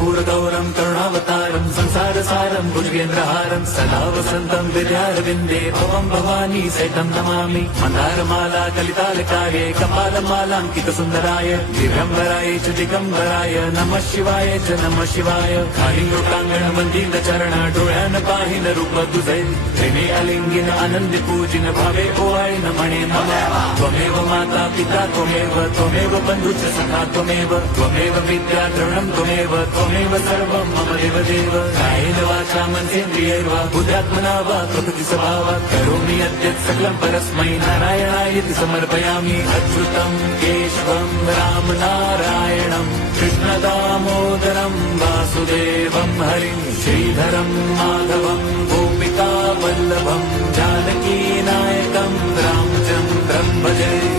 कर्पूरगौरं करुणावतारं संसारसारं भुजगेन्द्रहारं सदा वसन्तं विद्यारविन्दे भवं भवानी सहितं नमामि। मन्दारमाला कलितालकाये कपालमालाङ्कितसुन्दराय दिगम्बराय च दिगम्बराय नमः शिवाय च नमः शिवाय। खाली लोकांगण वंदित चरण डोळ्यान पाहिन रूप तुझे प्रेमे अलिंगिन आनंदी पूजिन भावे ओवाळीन म्हणे नमः। त्वमेव माता पिता त्वमेव बंधुश्च सखा त्वमेव विद्या द्रविणं त्वमेव सर्वं मम देवदेव। कायेन वाचा मनसेन्द्रियैर्वा बुद्ध्यात्मना वा प्रकृति स्वभावात् करोमि यद्यत् सकलं परस्मै नारायणायति समर्पयामि। अच्युतं केशवं राम नारायणं कृष्णदामोदरं वासुदेवं हरिं श्रीधरं माधवं गोपिका वल्लभं जानकी नायकं रामचन्द्रं भजे।